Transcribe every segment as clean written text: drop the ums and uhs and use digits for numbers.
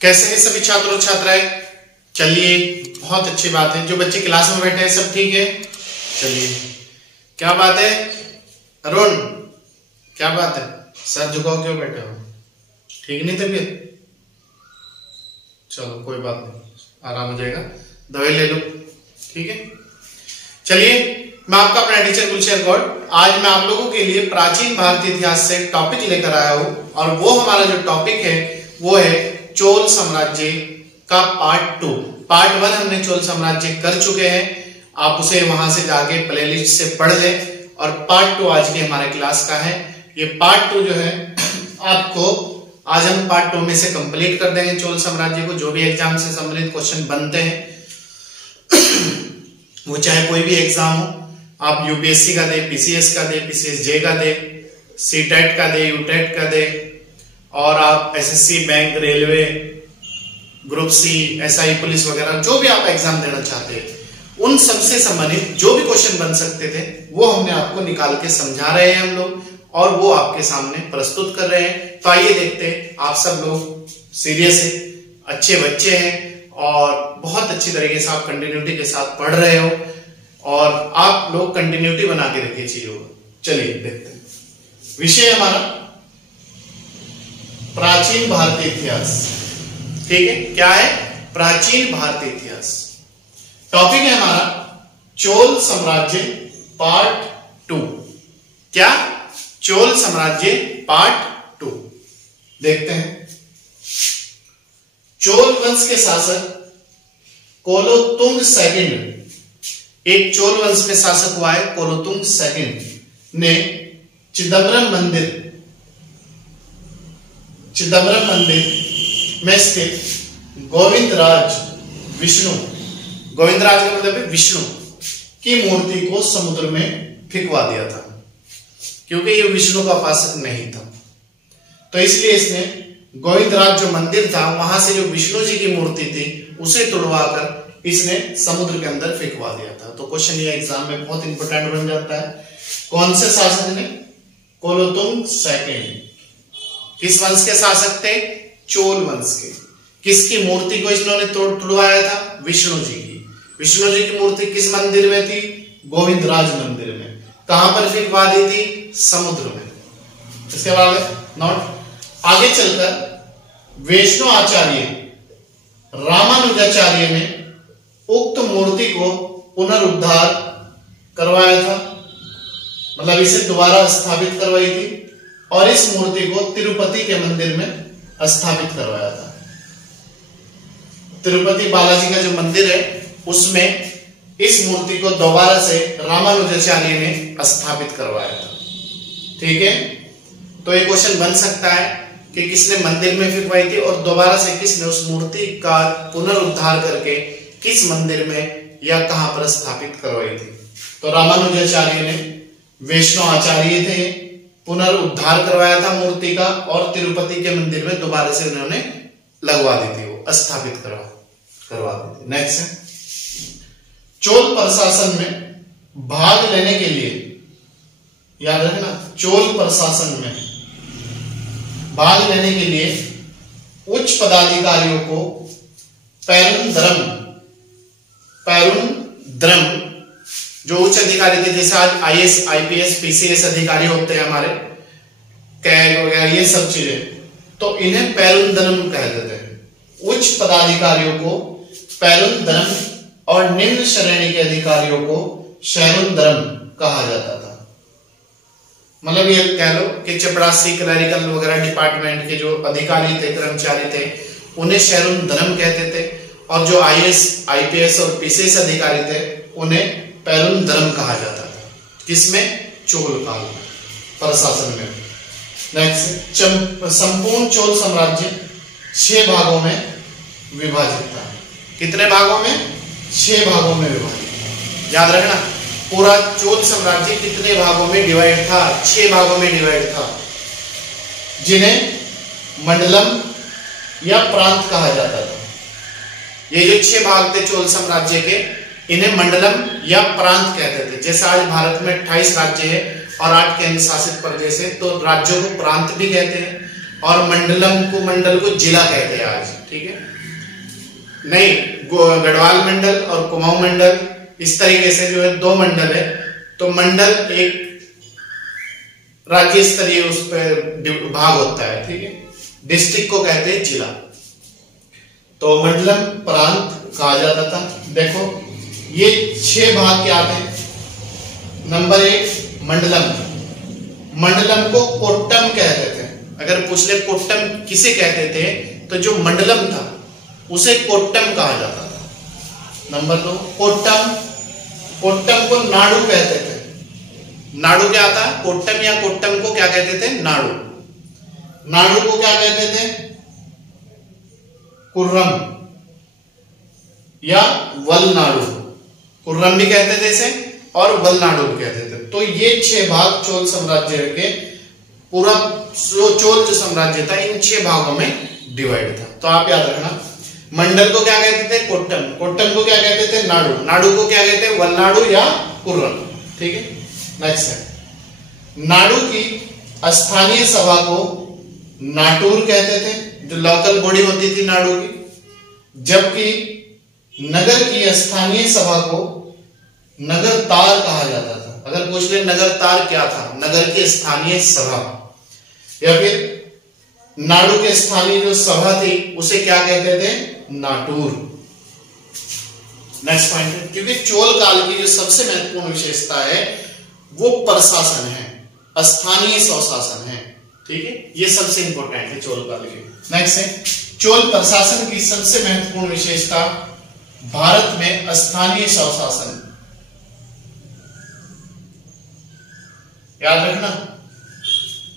कैसे हैं सभी छात्र और छात्राएं? चलिए, बहुत अच्छी बात है। जो बच्चे क्लास में बैठे हैं सब ठीक है? चलिए, क्या बात है अरुण, क्या बात है? सर झुकाओ, क्यों बैठे हो? ठीक नहीं तबीयत? चलो कोई बात नहीं, आराम हो जाएगा, दवाई ले लो, ठीक है। चलिए, मैं आपका अपना टीचर गुलशेर गौड़ आज मैं आप लोगों के लिए प्राचीन भारतीय इतिहास से टॉपिक लेकर आया हूं, और वो हमारा जो टॉपिक है वो है चोल साम्राज्य का पार्ट 2। पार्ट 1 हमने चोल साम्राज्य कर चुके हैं, आप उसे वहां से जाके प्लेलिस्ट से पढ़ लें। और पार्ट 2 आज के हमारे क्लास का है। ये पार्ट 2 जो है आपको आज हम पार्ट 2 में से कंप्लीट कर देंगे चोल साम्राज्य को। जो भी एग्जाम से संबंधित क्वेश्चन बनते हैं वो चाहे कोई भी एग्जाम हो, आप यूपीएससी का दे, पीसीएस का दे, पीसीएसजे का दे, सीटेट का दे, यूटेट का दे, और आप SSC, bank, railway, group C, SI, police वगैरह जो भी आप एग्जाम देना चाहते हैं उन सबसे संबंधित जो भी क्वेश्चन बन सकते थे वो हमने आपको निकाल के समझा रहे हैं हम लोग, और वो आपके सामने प्रस्तुत कर रहे हैं। तो आइए देखते हैं। आप सब लोग सीरियस है, अच्छे बच्चे हैं और बहुत अच्छी तरीके से आप कंटिन्यूटी के साथ पढ़ रहे हो, और आप लोग कंटिन्यूटी बना के रखिए चीजों को। चलिए देखते हैं। विषय हमारा प्राचीन भारतीय इतिहास, ठीक है? क्या है? प्राचीन भारतीय इतिहास। टॉपिक है हमारा चोल साम्राज्य पार्ट 2। क्या? चोल साम्राज्य पार्ट 2। देखते हैं। चोल वंश के शासक कोलोतुंग सेकंड, एक चोल वंश में शासक हुआ है कोलोतुंग सेकंड ने चिदंबरम मंदिर में स्थित गोविंदराज का मतलब है विष्णु की मूर्ति को समुद्र में फेंकवा दिया था, क्योंकि ये विष्णु का उपासक नहीं था। तो इसलिए इसने गोविंदराज जो मंदिर था वहां से जो विष्णु जी की मूर्ति थी उसे तुड़वाकर इसने समुद्र के अंदर फेंकवा दिया था। तो क्वेश्चन ये एग्जाम में बहुत इंपोर्टेंट बन जाता है। कौन से शासक ने? कोलोतुंग सेकंड। किस वंश के शासक थे? चोल वंश के। किसकी मूर्ति को इन्होंने तुड़वाया था? विष्णु जी की। विष्णु जी की मूर्ति किस मंदिर में थी? गोविंदराज मंदिर में। कहां पर फेंकवा दी थी? समुद्र में। इसके बाद नोट, आगे चलकर वैष्णव आचार्य रामानुजाचार्य ने उक्त मूर्ति को पुनरुद्धार करवाया था, मतलब इसे दोबारा स्थापित करवाई थी, और इस मूर्ति को तिरुपति के मंदिर में स्थापित करवाया था। तिरुपति बालाजी का जो मंदिर है उसमें इस मूर्ति को दोबारा से रामानुजाचार्य ने स्थापित करवाया था, ठीक है? तो ये क्वेश्चन बन सकता है कि किसने मंदिर में फेंकवाई थी और दोबारा से किसने उस मूर्ति का पुनरुद्धार करके किस मंदिर में या कहां पर स्थापित करवाई थी। तो रामानुजाचार्य ने, वैष्णव आचार्य थे, पुनरुद्धार करवाया था मूर्ति का, और तिरुपति के मंदिर में दोबारा से उन्होंने लगवा दी थी, वो स्थापित करवा दी थी। नेक्स्ट है, चोल प्रशासन में भाग लेने के लिए, याद रखना, चोल प्रशासन में भाग लेने के लिए उच्च पदाधिकारियों को पैरुंद्रम, जो उच्च अधिकारी थे, जैसे आज आईएएस, आईपीएस, पीसीएस अधिकारी होते हैं हमारे, कैग वगैरह ये सब चीजें, तो इन्हें पैरुंद्रम कहते थे। उच्च पदाधिकारियों को पैरुंद्रम और निम्न श्रेणी के अधिकारियों को शैरुंद्रम कहा जाता था। मतलब ये कह लो कि चपरासी, क्लरिकल वगैरह डिपार्टमेंट के जो अधिकारी थे, कर्मचारी थे, उन्हें शैरुंद्रम कहते थे, और जो आईएएस, आईपीएस और पीसीएस अधिकारी थे उन्हें पैरुंद्रम कहा जाता था। किसमें? चोल काल प्रशासन में। नेक्स्ट, संपूर्ण चोल साम्राज्य 6 भागों में विभाजित था। कितने भागों में? 6 भागों में विभाजित। याद रखना, पूरा चोल साम्राज्य कितने भागों में डिवाइड था? 6 भागों में डिवाइड था, जिन्हें मंडलम या प्रांत कहा जाता था। ये जो 6 भाग थे चोल साम्राज्य के, इन्हें मंडलम या प्रांत कहते थे। जैसे आज भारत में 28 राज्य है और 8 केंद्र शासित प्रदेश है, तो राज्यों को प्रांत भी कहते हैं, और मंडल को जिला कहते हैं आज, ठीक है। नहीं, गढ़वाल मंडल और कुमाऊं मंडल इस तरीके से जो है दो मंडल है। तो मंडल एक राज्य स्तरीय उस पर भाग होता है, ठीक है। डिस्ट्रिक्ट को कहते हैं जिला। तो मंडलम प्रांत कहा जाता था। देखो ये 6 भाग क्या थे। नंबर 1 मंडलम। मंडलम को कोट्टम कहते थे। अगर पूछ ले कोट्टम किसे कहते थे, तो जो मंडलम था उसे कोट्टम कहा जाता था। नंबर 2 कोट्टम। कोट्टम को नाडु कहते थे। नाडु क्या था? कोट्टम या कोट्टम को क्या कहते थे? नाडु। नाडु को क्या कहते थे? कुर्रम या वलनाडु। कुर्रम भी कहते थे इसे और वलनाडु भी कहते थे। तो ये 6 भाग चोल साम्राज्य के, पूरा चोल जो साम्राज्य था इन 6 भागों में डिवाइड था। तो आप याद रखना, मंडल को क्या कहते थे? कोट्टम। कोट्टम को क्या कहते थे? नाडु। नाडु को क्या कहते हैं? वलनाडु या कुर्रम, ठीक है। नेक्स्ट है, नाडु की स्थानीय सभा को नाटूर कहते थे, जो लोकल बॉडी होती थी नाडु की। जबकि नगर की स्थानीय सभा को नगर तार कहा जाता था। अगर पूछ ले नगर तार क्या था? नगर की स्थानीय सभा। या फिर नाडु के स्थानीय जो सभा थी उसे क्या कहते थे? नाटूर। नेक्स्ट पॉइंट है, क्योंकि चोल काल की जो सबसे महत्वपूर्ण विशेषता है वो प्रशासन है, स्थानीय स्वशासन है, ठीक है। ये सबसे इंपॉर्टेंट है चोल काल की। नेक्स्ट है, चोल प्रशासन की सबसे महत्वपूर्ण विशेषता भारत में स्थानीय स्वशासन। याद रखना,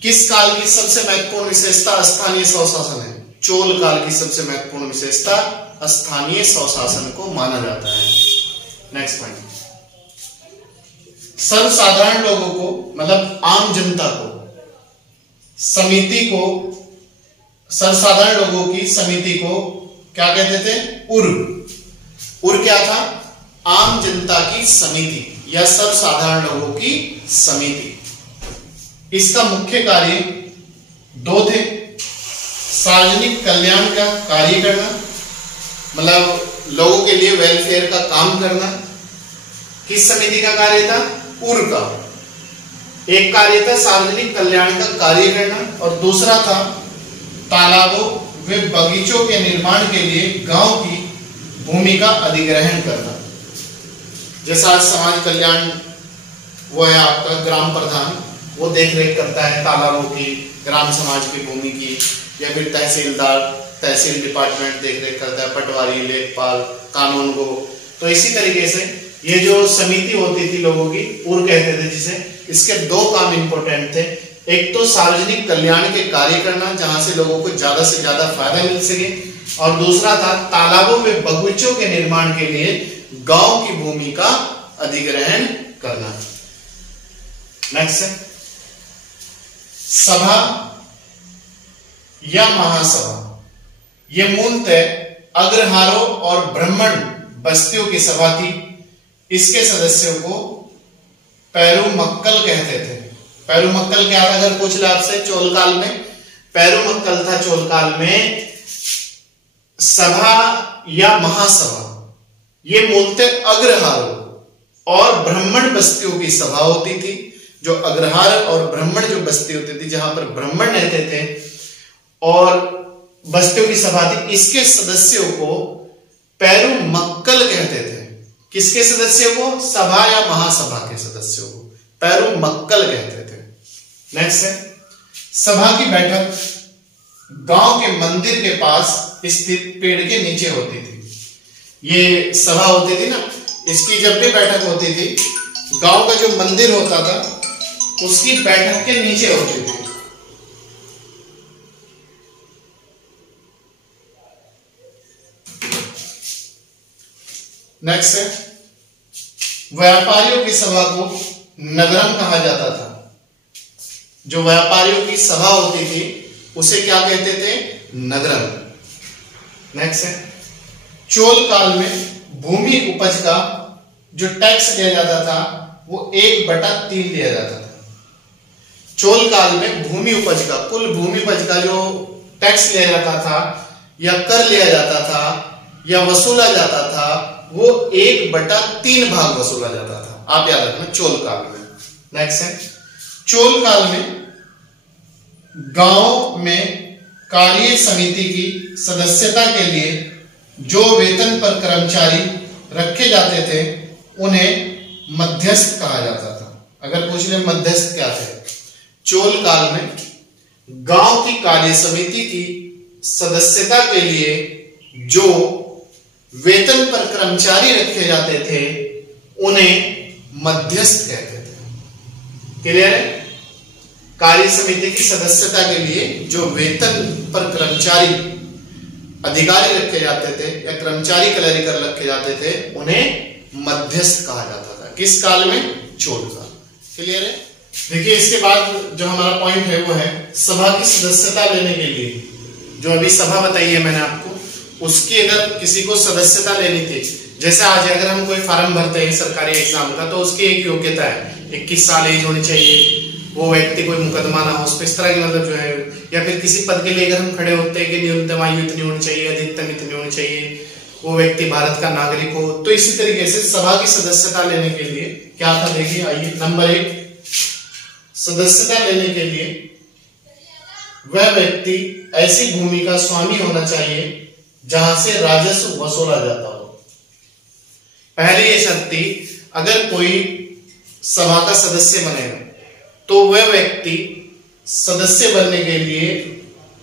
किस काल की सबसे महत्वपूर्ण विशेषता स्थानीय स्वशासन है? चोल काल की सबसे महत्वपूर्ण विशेषता स्थानीय स्वशासन को माना जाता है। नेक्स्ट पॉइंट, सर्वसाधारण लोगों को, मतलब आम जनता को, समिति को, सर्वसाधारण लोगों की समिति को क्या कहते थे? उर। उर क्या था? आम जनता की समिति या सर्वसाधारण लोगों की समिति। इसका मुख्य कार्य 2 थे। सार्वजनिक कल्याण का कार्य करना, मतलब लोगों के लिए वेलफेयर का काम करना। किस समिति का कार्य था? उर का। एक कार्य था सार्वजनिक कल्याण का कार्य करना और दूसरा था तालाबों व बगीचों के निर्माण के लिए गांव की भूमि का अधिग्रहण करना। जैसा आज समाज कल्याण वो है आपका ग्राम प्रधान, वो देखरेख करता है तालाबों की, ग्राम समाज की भूमि की, या फिर तहसीलदार, तहसील डिपार्टमेंट देखरेख करता है, पटवारी, लेखपाल, कानून गो। तो इसी तरीके से ये जो समिति होती थी लोगों की, उर कहते थे जिसे। इसके 2 काम इंपॉर्टेंट थे। एक तो सार्वजनिक कल्याण के कार्य करना, जहां से लोगों को ज्यादा से ज्यादा फायदा मिल सके, और दूसरा था तालाबों में बगीचों के निर्माण के लिए गांव की भूमि का अधिग्रहण करना। नेक्स्ट है, सभा या महासभा। ये मूलतः अग्रहारों और ब्राह्मण बस्तियों की सभा थी। इसके सदस्यों को पेरुमक्कल कहते थे। पेरुमक्कल क्या था अगर पूछ ले आपसे चोल काल में? पेरुमक्कल था चोल काल में सभा या महासभा। ये मूलतः अग्रहारों और ब्राह्मण बस्तियों की सभा होती थी। जो अग्रहार और ब्राह्मण जो बस्ती होती थी, जहां पर ब्राह्मण रहते थे और बस्तियों की सभा थी, इसके सदस्यों को पेरुमक्कल कहते थे। किसके सदस्यों को? सभा या महासभा के सदस्यों को पेरुमक्कल कहते थे। नेक्स्ट है, सभा की बैठक गांव के मंदिर के पास स्थित पेड़ के नीचे होती थी। ये सभा होती थी ना, इसकी जब भी बैठक होती थी, गांव का जो मंदिर होता था उसकी बैठक के नीचे होती थी। नेक्स्ट है, व्यापारियों की सभा को नगरम कहा जाता था। जो व्यापारियों की सभा होती थी उसे क्या कहते थे? नगरम। नेक्स्ट है, चोल काल में भूमि उपज का जो टैक्स लिया जाता था वो 1/3 लिया जाता था। चोल काल में भूमि उपज का, कुल भूमि उपज का जो टैक्स लिया जाता था या कर लिया जाता था या वसूला जाता था, वो 1/3 भाग वसूला जाता था। आप याद रखना चोल काल में। नेक्स्ट है, चोल काल में गांव में कार्य समिति की सदस्यता के लिए जो वेतन पर कर्मचारी रखे जाते थे उन्हें मध्यस्थ कहा जाता था। अगर पूछ ले मध्यस्थ क्या थे, चोल काल में गांव की कार्य समिति की सदस्यता के लिए जो वेतन पर कर्मचारी रखे जाते थे उन्हें मध्यस्थ कहते थे। क्लियर है? कार्य समिति की सदस्यता के लिए जो वेतन पर कर्मचारी अधिकारी रखे जाते थे या कर्मचारी क्लरिकल रखे जाते थे उन्हें मध्यस्थ कहा जाता था। किस काल में? चोल काल। क्लियर है? देखिए इसके बाद जो हमारा पॉइंट है वो है सभा की सदस्यता लेने के लिए, जो अभी सभा बताई है मैंने आपको, उसकी अगर किसी को सदस्यता लेनी थी, जैसे आज अगर हम कोई फॉर्म भरते हैं सरकारी एग्जाम का तो उसकी एक योग्यता है, 21 साल एज होनी चाहिए, वो व्यक्ति कोई मुकदमा ना हो, उस पर इस तरह की मतलब जो है, या फिर किसी पद के लिए अगर हम खड़े होते हैं कि न्यूनतम आयु इतनी होनी चाहिए, अधिकतम इतनी होनी चाहिए, वो व्यक्ति भारत का नागरिक हो। तो इसी तरीके से सभा की सदस्यता लेने के लिए क्या था, देखिए आइए। नंबर 1, सदस्यता लेने के लिए वह व्यक्ति ऐसी भूमि का स्वामी होना चाहिए जहां से राजस्व वसूला जाता हो। पहली ये शर्त थी, अगर कोई सभा का सदस्य बनेगा तो वह व्यक्ति सदस्य बनने के लिए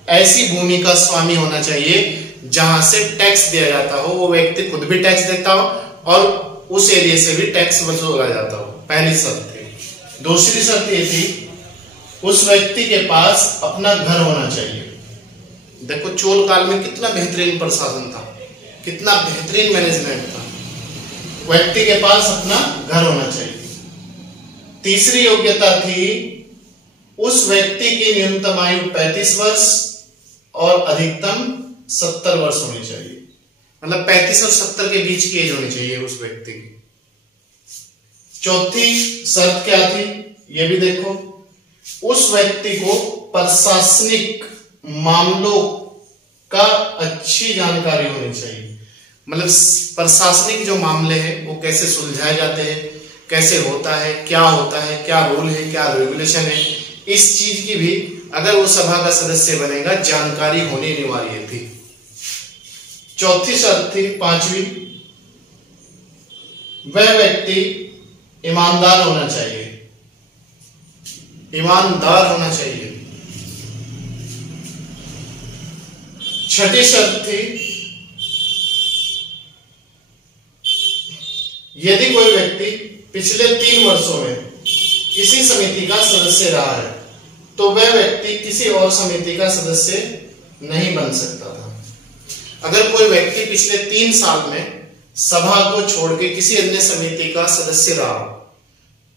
ऐसी भूमि का स्वामी होना चाहिए जहां से टैक्स दिया जाता हो, वो व्यक्ति खुद भी टैक्स देता हो और उस एरिया से भी टैक्स वसूला जाता हो। पहली शर्त थी। दूसरी शर्त ये थी, उस व्यक्ति के पास अपना घर होना चाहिए। देखो चोल काल में कितना बेहतरीन प्रशासन था, कितना बेहतरीन मैनेजमेंट था। व्यक्ति के पास अपना घर होना चाहिए। तीसरी योग्यता थी, उस व्यक्ति की न्यूनतम आयु 35 वर्ष और अधिकतम 70 वर्ष होनी चाहिए। मतलब 35 और 70 के बीच की एज होनी चाहिए उस व्यक्ति की। चौथी शर्त क्या थी, ये भी देखो, उस व्यक्ति को प्रशासनिक मामलों का अच्छी जानकारी होनी चाहिए। मतलब प्रशासनिक जो मामले हैं वो कैसे सुलझाए जाते हैं, कैसे होता है, क्या होता है, क्या रूल है, क्या रेगुलेशन है, इस चीज की भी अगर वो सभा का सदस्य बनेगा जानकारी होनी अनिवार्य थी। चौथी शर्त थी, पांचवी, वह व्यक्ति ईमानदार होना चाहिए। ईमानदार होना चाहिए। छठी शर्त थी, यदि कोई व्यक्ति पिछले 3 वर्षों में किसी समिति का सदस्य रहा है तो वह व्यक्ति किसी और समिति का सदस्य नहीं बन सकता था। अगर कोई व्यक्ति पिछले 3 साल में सभा को छोड़ के किसी अन्य समिति का सदस्य रहा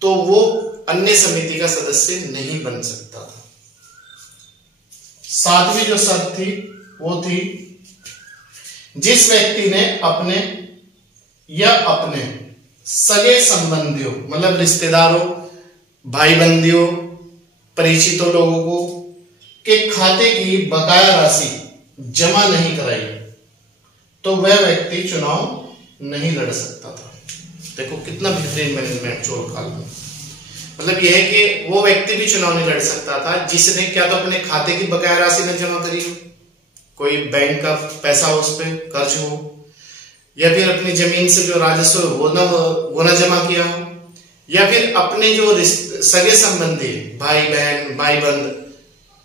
तो वो अन्य समिति का सदस्य नहीं बन सकता था। सातवीं जो शर्त थी वो थी, जिस व्यक्ति ने अपने या अपने सगे संबंधियों, मतलब रिश्तेदारों, भाई बंदियों, परिचितों लोगों को के खाते की बकाया राशि जमा नहीं कराई तो वह व्यक्ति चुनाव नहीं लड़ सकता था। देखो कितना बेहतरीन मैनेजमेंट चोल काल में। मतलब यह है कि वो व्यक्ति भी चुनाव नहीं लड़ सकता था जिसने क्या तो अपने खाते की बकाया राशि न जमा करी हो, कोई बैंक का पैसा हो, उस पर कर्ज हो, या फिर अपनी जमीन से जो राजस्व वो न जमा किया हो, या फिर अपने जो सगे संबंधी भाई बहन, भाई बंद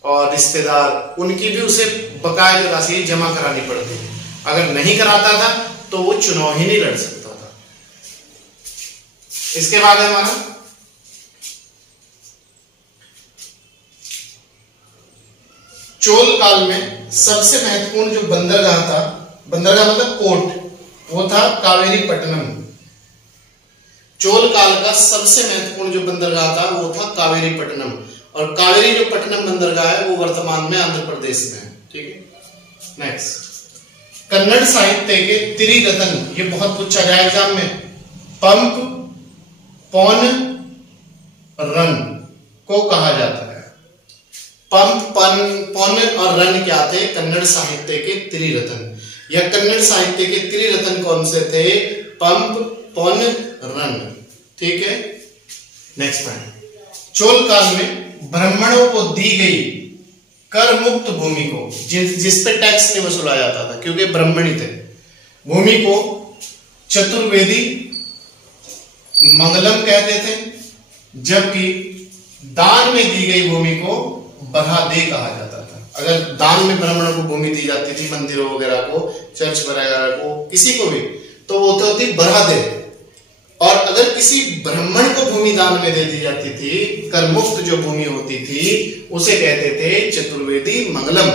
और रिश्तेदार, उनकी भी उसे बकाया जो राशि जमा करानी पड़ती। अगर नहीं कराता था तो वो चुनाव ही नहीं लड़ सकता था। इसके बाद है हमारा चोल काल में सबसे महत्वपूर्ण जो बंदरगाह था, बंदरगाह मतलब पोर्ट, वो था कावेरीपट्टनम। चोल काल का सबसे महत्वपूर्ण जो बंदरगाह था वो था कावेरीपट्टनम, और कावेरी जो पट्टनम बंदरगाह है वो वर्तमान में आंध्र प्रदेश में है। ठीक है। नेक्स्ट, कन्नड़ साहित्य के त्रिरत्न, ये बहुत पूछा गया एग्जाम में, पंप, पौन, रन को कहा जाता है। पंप, पौन और रन क्या थे? कन्नड़ साहित्य के त्रिरत्न, या कन्नड़ साहित्य के त्रिरत्न कौन से थे? पंप, पौन, रन। ठीक है, नेक्स्ट पॉइंट। चोल काल में ब्राह्मणों को दी गई कर मुक्त भूमि को, जिस पे टैक्स नहीं वसूला जाता था क्योंकि ब्राह्मणी थे, भूमि को चतुर्वेदी मंगलम कहते थे, जबकि दान में दी गई भूमि को बरादे कहा जाता था। अगर दान में ब्राह्मणों को भूमि दी जाती थी, मंदिरों वगैरह को, चर्च वगैरह को, किसी को भी, तो वो होती बरादे। और अगर किसी ब्राह्मण को भूमि दान में दे दी जाती थी, कर मुक्त जो भूमि होती थी, उसे कहते थे चतुर्वेदी मंगलम।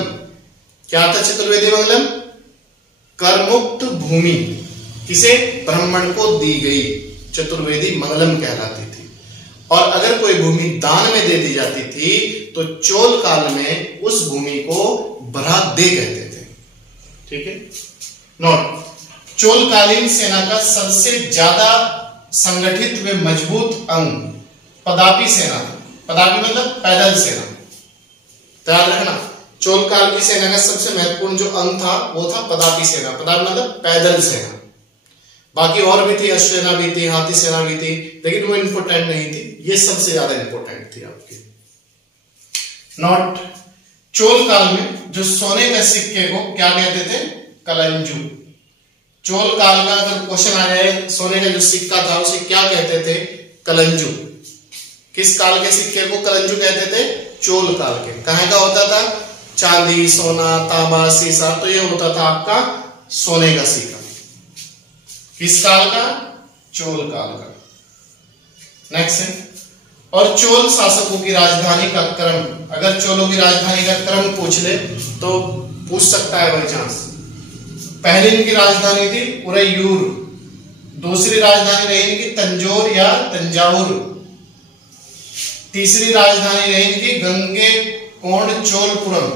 क्या था चतुर्वेदी मंगलम? कर मुक्त भूमि किसे? ब्राह्मण को दी गई, चतुर्वेदी मंगलम कहलाती थी। और अगर कोई भूमि दान में दे दी जाती थी तो चोल काल में उस भूमि को बरादे कहते थे। ठीक है, नोट, चोलकालीन सेना का सबसे ज्यादा संगठित व मजबूत अंग पदापी सेना था। पदापी मतलब पैदल सेना, याद रखना। चोल काल की सेना का सबसे महत्वपूर्ण जो अंग था वो था पदापी सेना। पदापी मतलब पैदल सेना। बाकी और भी थी, अश्वसेना भी थी, हाथी सेना भी थी, लेकिन वो इंपोर्टेंट नहीं थी, ये सबसे ज्यादा इंपोर्टेंट थी आपकी। नोट, चोल काल में जो सोने के सिक्के को क्या कहते थे? कलंजू। चोल काल का अगर क्वेश्चन आ जाए, सोने का जो सिक्का था उसे क्या कहते थे? कलंजू। किस काल के सिक्के को कलंजू कहते थे? चोल काल के। कहाँ का होता था? चांदी, सोना, तांबा, सीसा, तो ये होता था आपका सोने का सिक्का। किस काल का? चोल काल का। नेक्स्ट है, और चोल शासकों की राजधानी का क्रम, अगर चोलों की राजधानी का क्रम पूछ ले तो पूछ सकता है बाई चांस। पहली इनकी राजधानी थी उरैयूर, दूसरी राजधानी रही इनकी तंजौर या तंजावुर, तीसरी राजधानी रही इनकी गंगे कोंड चोलपुरम,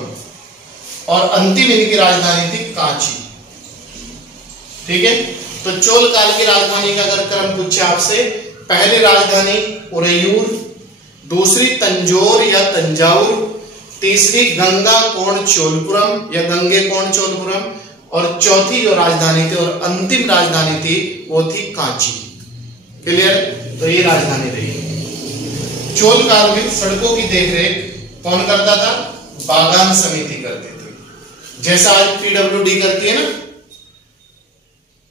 और अंतिम इनकी राजधानी थी कांची। ठीक है, तो चोल काल की राजधानी का अगर क्रम पूछे आपसे, पहली राजधानी उरैयूर, दूसरी तंजौर या तंजावुर, तीसरी गंगा कोंड चोलपुरम या गंगे कोंड चोलपुरम, और चौथी जो राजधानी थी और अंतिम राजधानी थी वो थी कांची। क्लियर? तो ये राजधानी रही। चोल काल में सड़कों की देखरेख कौन करता था? बागान समिति करती थी। जैसा आज पीडब्ल्यूडी करती है ना,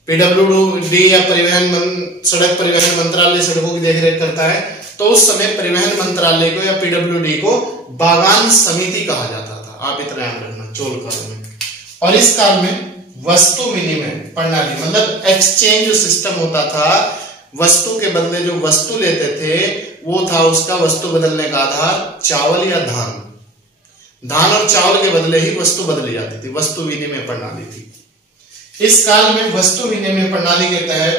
पीडब्ल्यूडी या सड़क परिवहन मंत्रालय सड़कों की देखरेख करता है, तो उस समय परिवहन मंत्रालय को या पीडब्ल्यूडी को बागान समिति कहा जाता था। आप इतना याद रखना चोल काल में। और इस काल में वस्तु विनिमय प्रणाली मतलब एक्सचेंज सिस्टम होता था, वस्तु के बदले जो वस्तु लेते थे वो था उसका वस्तु बदलने का आधार चावल या धान। धान और चावल के बदले ही वस्तु बदली जाती थी, वस्तु विनिमय प्रणाली थी। इस काल में वस्तु विनिमय प्रणाली के तहत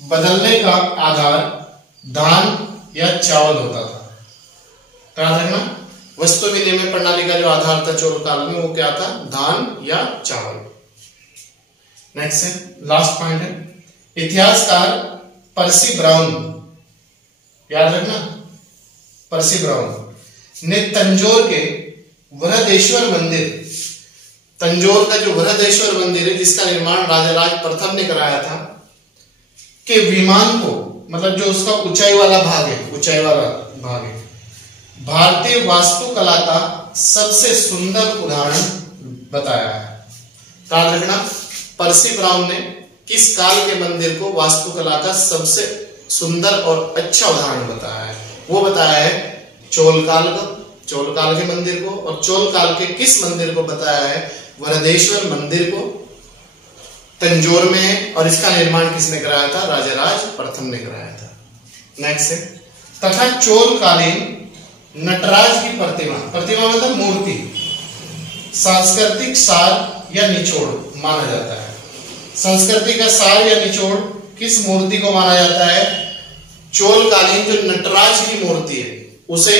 बदलने का आधार धान या चावल होता था। याद रखना, वस्तु विनिमय प्रणाली का जो आधार था चोल काल में वो क्या था? धान या चावल। नेक्स्ट है, लास्ट पॉइंट है, इतिहासकार पर्सी ब्राउन, याद रखना पर्सी ब्राउन ने तंजौर के वृहदेश्वर मंदिर, तंजौर का जो वृहदेश्वर मंदिर है जिसका निर्माण राजाराज प्रथम ने कराया था, के विमान को मतलब जो उसका ऊंचाई वाला भाग है, ऊंचाई वाला भाग है, भारतीय वास्तुकला का सबसे सुंदर उदाहरण बताया है। याद रखना, पर्सी ब्राउन ने किस काल के मंदिर को वास्तुकला का सबसे सुंदर और अच्छा उदाहरण बताया है? वो बताया है चोल काल का, चोल काल के मंदिर को। और चोल काल के किस मंदिर को बताया है? वृहदेश्वर मंदिर को, तंजौर में। और इसका निर्माण किसने कराया था? राजाराज प्रथम ने कराया था। नेक्स्ट है, तथा चोल कालीन नटराज की प्रतिमा, प्रतिमा मतलब मूर्ति, सांस्कृतिक सार या निचोड़ माना जाता है। संस्कृति का सार या निचोड़ किस मूर्ति को माना जाता है? चोल कालीन जो नटराज की मूर्ति है उसे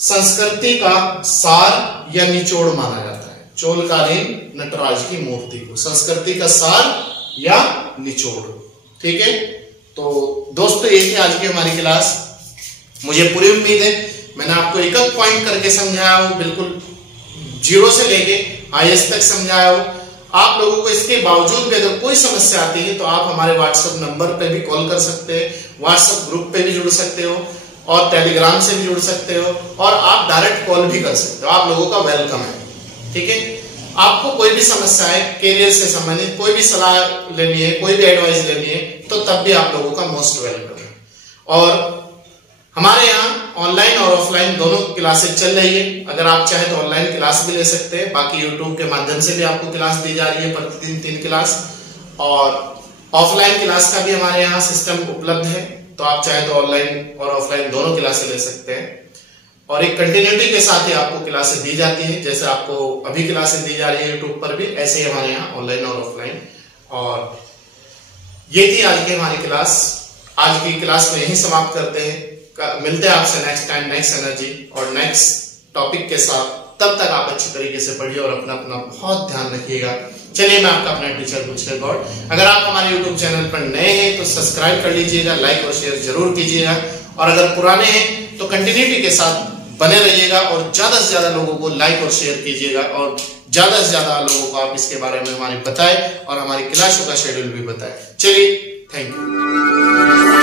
संस्कृति का सार या निचोड़ माना जाता है। चोल कालीन नटराज की मूर्ति को संस्कृति का सार या निचोड़। ठीक है, तो दोस्तों ये थी आज की हमारी क्लास। मुझे पूरी उम्मीद है मैंने आपको एक एक पॉइंट करके समझाया हूं, बिल्कुल जीरो से लेके हाईएस्ट तक समझाया हूं। आप लोगों को इसके बावजूद भी अगर कोई समस्या आती है तो आप हमारे व्हाट्सएप नंबर पे भी कॉल कर सकते हैं, व्हाट्सएप ग्रुप पे भी जुड़ सकते हो और टेलीग्राम से भी जुड़ सकते हो और आप डायरेक्ट कॉल भी कर सकते हो। आप लोगों का वेलकम है, ठीक है। आपको कोई भी समस्या है, कैरियर से संबंधित कोई भी सलाह लेनी है, कोई भी एडवाइस लेनी है, तो तब भी आप लोगों का मोस्ट वेलकम है। और हमारे यहाँ ऑनलाइन और ऑफलाइन दोनों क्लासेस चल रही है। अगर आप चाहे तो ऑनलाइन क्लास भी ले सकते हैं, बाकी यूट्यूब के माध्यम से भी आपको क्लास दी जा रही है, प्रतिदिन 3 क्लास। और ऑफलाइन क्लास का भी हमारे यहाँ सिस्टम उपलब्ध है, तो आप चाहे तो ऑनलाइन और ऑफलाइन दोनों क्लासेस ले सकते हैं। और एक कंटिन्यूटी के साथ ही आपको क्लासेस दी जाती है, जैसे आपको अभी क्लासेस दी जा रही है यूट्यूब पर भी, ऐसे ही हमारे यहाँ ऑनलाइन और ऑफलाइन। और ये थी आज की हमारी क्लास। आज की क्लास में यही समाप्त करते हैं। मिलते हैं आपसे नेक्स्ट टाइम नेक्स्ट एनर्जी और नेक्स्ट टॉपिक के साथ। तब तक आप अच्छी तरीके से पढ़िए और अपना अपना बहुत ध्यान रखिएगा। चलिए, मैं आपका अपना टीचर गुलशन गौड़। अगर आप हमारे यूट्यूब चैनल पर नए हैं तो सब्सक्राइब कर लीजिएगा, लाइक और शेयर जरूर कीजिएगा। और अगर पुराने हैं तो कंटिन्यूटी के साथ बने रहिएगा और ज्यादा से ज्यादा लोगों को लाइक और शेयर कीजिएगा और ज्यादा से ज्यादा लोगों को आप इसके बारे में हमारे बताएं और हमारी क्लासों का शेड्यूल भी बताएं। चलिए, थैंक यू।